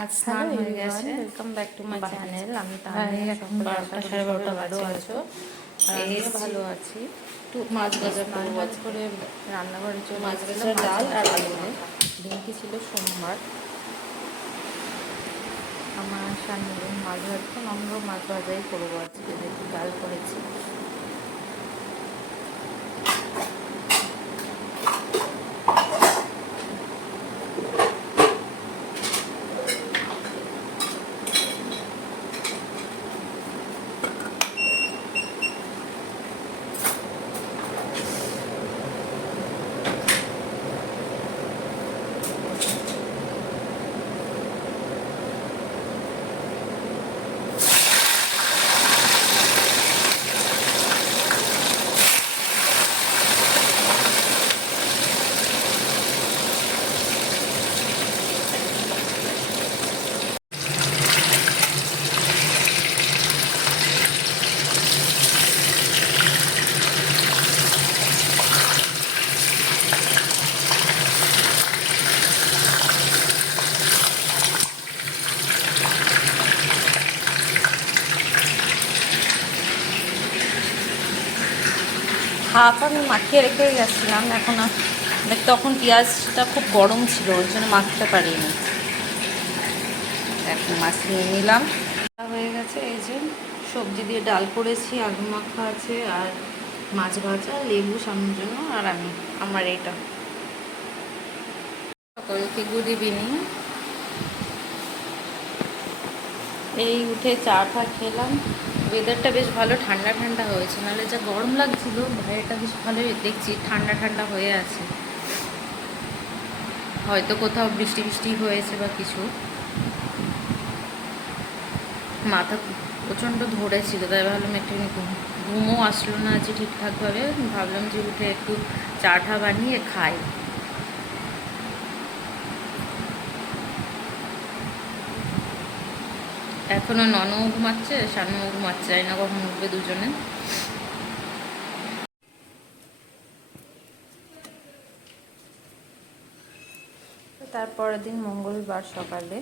আজ স্নান হয়ে গেছে। Welcome back to my channel. আমি এখন 12টা 12:30 ভালো বাজে আছো? আর আমিও ভালো আছি। একটু মাছ ভাজা স্নান করবো টান আজকে। করে রান্নাঘরে চলে মাছ এসেছিলাম ভাজা, মাছ ডাল আর ভাজা আলু করে। মাখা। দিনটি ছিল সোমবার। আমার শানমুগম মাছ ভাজা, আমরাও মাছ ভাজাই করবো আজকে, যেহেতু ডাল করেছি। হাফ আমি মাখিয়ে রেখে গেছিলাম, এখন তখন পেঁয়াজটা খুব গরম ছিল, ওই জন্য মাখতে পারিনি। এখন মাখিয়ে নিলাম। হয়ে গেছে। এই যে সবজি দিয়ে ডাল করেছি, আলু মাখা আছে, আর মাছ ভাজা, লেবু সামনের জন্য, আর আমার এটা। সকলকে গুড ইভিনিং। এই উঠে চা টা খেলাম। ওয়েদারটা বেশ ভালো, ঠান্ডা ঠান্ডা হয়েছে, নাহলে যা গরম লাগছিল। বাইরেটা বেশ ভালোই দেখছি, ঠান্ডা ঠান্ডা হয়ে আছে। হয়তো কোথাও বৃষ্টি বৃষ্টি হয়েছে বা কিছু। মাথা প্রচণ্ড ধরেছিল, তাই ভাবলাম একটুখানি ঘুমও আসলো না যে ঠিকঠাকভাবে। ভাবলাম যে উঠে একটু চা টা বানিয়ে খাই। এখনও ননও ঘুমাচ্ছে, শানুও ঘুমাচ্ছে, জানি না কখন উঠবে দুজনে। তারপরের দিন মঙ্গলবার সকালে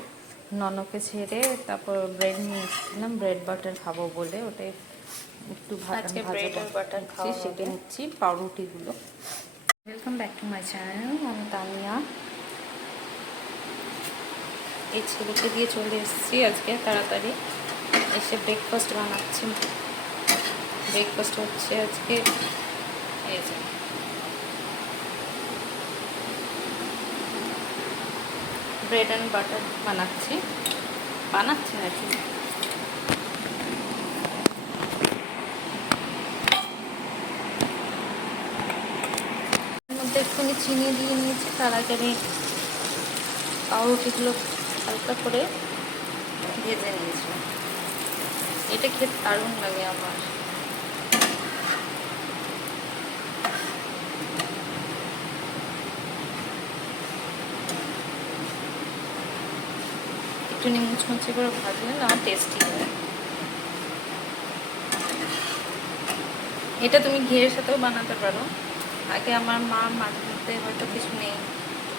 ননকে ছেড়ে তারপর ব্রেড নিয়ে এসেছিলাম, ব্রেড বাটার খাবো বলে। ওটাই একটু আজকে ব্রেড আর বাটার নিচ্ছি, খাওয়া সেটা হবে। নিচ্ছি পাউরুটিগুলো। Welcome back to my channel. আমি তানিয়া। এই ছেলেকে দিয়ে চলে এসেছি আজকে তাড়াতাড়ি, এসে ব্রেকফাস্ট বানাচ্ছি। ব্রেকফাস্ট হচ্ছে আজকে এই যে ব্রেড অ্যান্ড বাটার বানাচ্ছি নাকি। এর মধ্যে একটুখানি চিনি দিয়ে নিয়েছি, তার আগে আমি পাউরুটিগুলো হালকা করে ভেজে নিয়েছি। এটা খেতে দারুণ লাগে আমার। একটু মুচমুচে করে ভাজলে না টেস্টি হয়। এটা তুমি ঘিয়ের সাথেও বানাতে পারো। আগে আমার মা মাঝে মধ্যে, হয়তো কিছু নেই,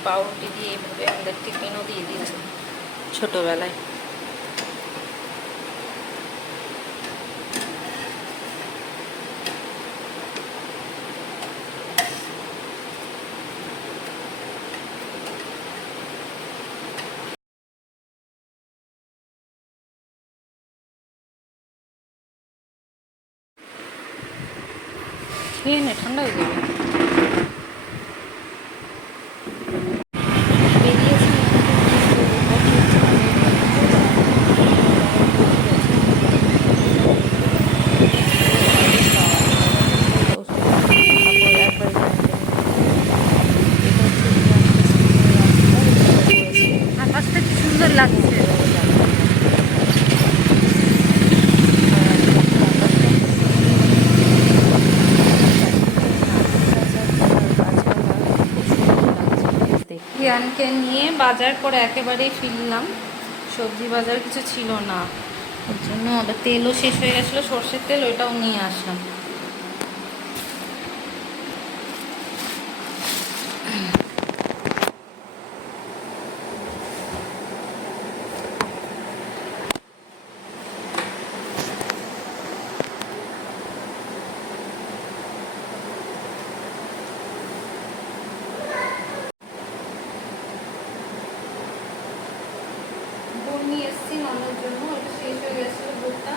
পাউরুটি দিয়ে এইভাবে আমাদের টিফিনও দিয়ে দিয়েছে ছোটোবেলায়। খেয়ে নে, ঠান্ডা হয়ে যাবে। বেরিয়েছি আকাশটা কি সুন্দর লাগছে। রিয়ানকে নিয়ে বাজার করে একেবারেই ফিরলাম। সবজি বাজার কিছু ছিল না, ওর জন্য আবার তেলও শেষ হয়ে গেছিলো, সর্ষের তেল, ওইটাও নিয়ে আসলাম। এসেছি নর্মাল জন্য, এটা শেষ হয়ে গেছিলো দুধটা।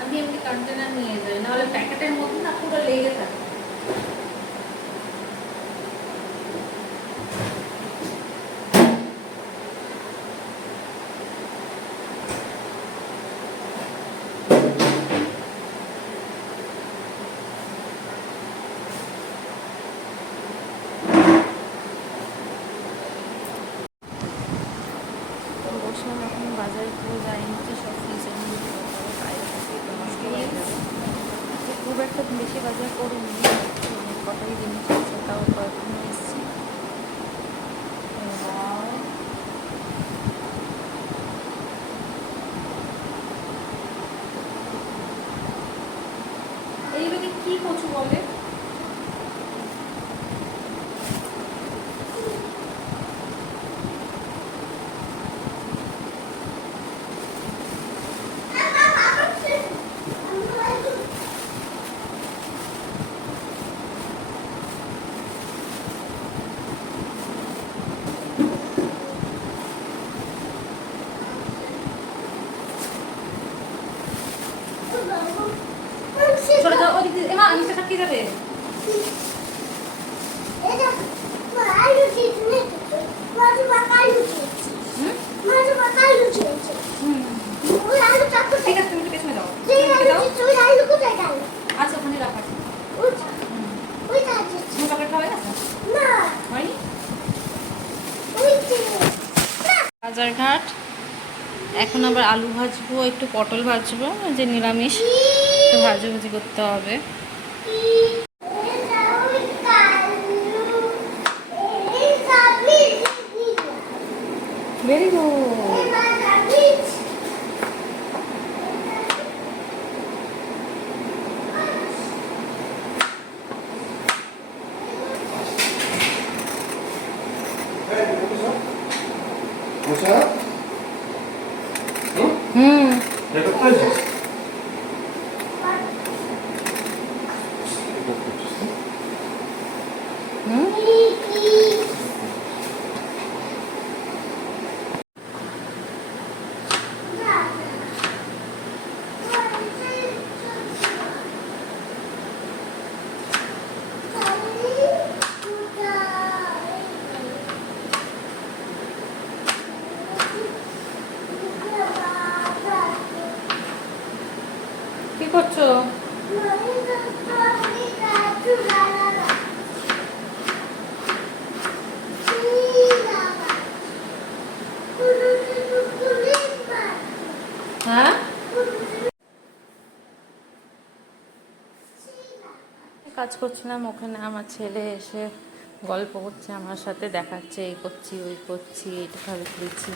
আমি এমনি কন্টেনার নিয়ে যাই, নাহলে প্যাকেটের মধ্যে না পুরো লেগে থাকে। বসলাম এখন বাজারে, পুরো যা এনেছি সব ফ্রিজের মধ্যে বাইরে থেকে তো নষ্ট হয়ে যাবে। তো খুব একটা বেশি বাজার করিনি, অনেক কটাই জিনিস আছে, তাও কয়েকদিন এসেছি। এইটাকে কি কচু বলে? চলে যাও ওদিক দিয়ে। মা নিচে থাকি যাবে। ঠিক আছে, তুমি একটু পেছনে যাও। আচ্ছা, ওখানে রাখা আছে। তুমি চকলেট খাবে না? হয়নি? বাজারঘাট। এখন আবার আলু ভাজবো, একটু পটল ভাজবো, যে নিরামিষ একটু ভাজাভুজি করতে হবে। Very good. হুম, কি করছো? হ্যাঁ, কাজ করছিলাম, ওখানে আমার ছেলে এসে গল্প করছে আমার সাথে, দেখাচ্ছে এই করছি ওই করছি, এইটা ভাবে করেছি।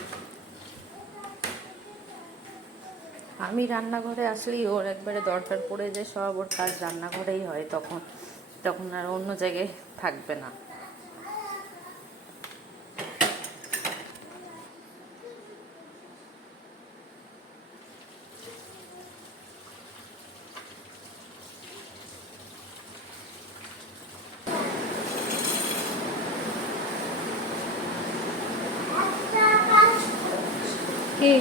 আমি রান্নাঘরে আসলেই ওর একবারে দরকার পড়ে যায়, সব ওর কাজ রান্নাঘরেই হয়, তখন তখন আর অন্য জায়গায় থাকবে না। কি?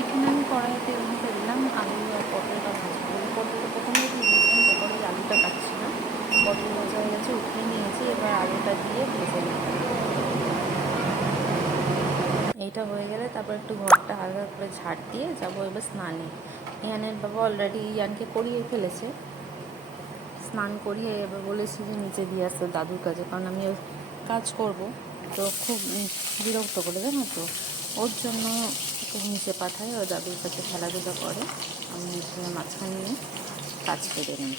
এখানে আমি কড়াইতে উল্টে দিলাম আলু আর পটলটা ভাজবো। পটলটা প্রথমে দিয়ে দিয়েছিলাম, তারপরে ওই আলুটা কাটছিলাম। পটল ভাজা হয়ে গেছে, উঠিয়ে নিয়েছি, এবার আলুটা দিয়ে ভেজে নিই। এইটা হয়ে গেলে তারপর একটু ঘরটা হালকা করে ঝাড় দিয়ে যাবো এবার স্নানে। ইয়ানের বাবা অলরেডি ইয়ানকে করিয়ে ফেলেছে, স্নান করিয়ে এবার বলেছি যে নিচে দিয়ে আসতে দাদুর কাছে, কারণ আমি কাজ করব তো খুব বিরক্ত করে, জানো তো, ওর জন্য খুব নিচে পাঠায়, ও দাদুর কাছে খেলাধুলা করে, আমি এখানে মাঝখানে নিয়ে কাজ করে নিই।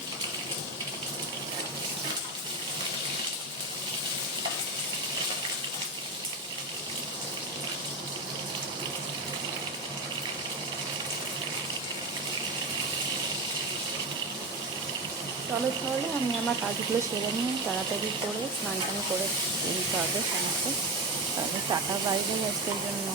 চলো তাহলে আমি আমার কাজগুলো সেরে নিই, তাড়াতাড়ি করে স্নান টান করে দিতে হবে সমস্ত। তাহলে টাকা বাইরে আজকের জন্য।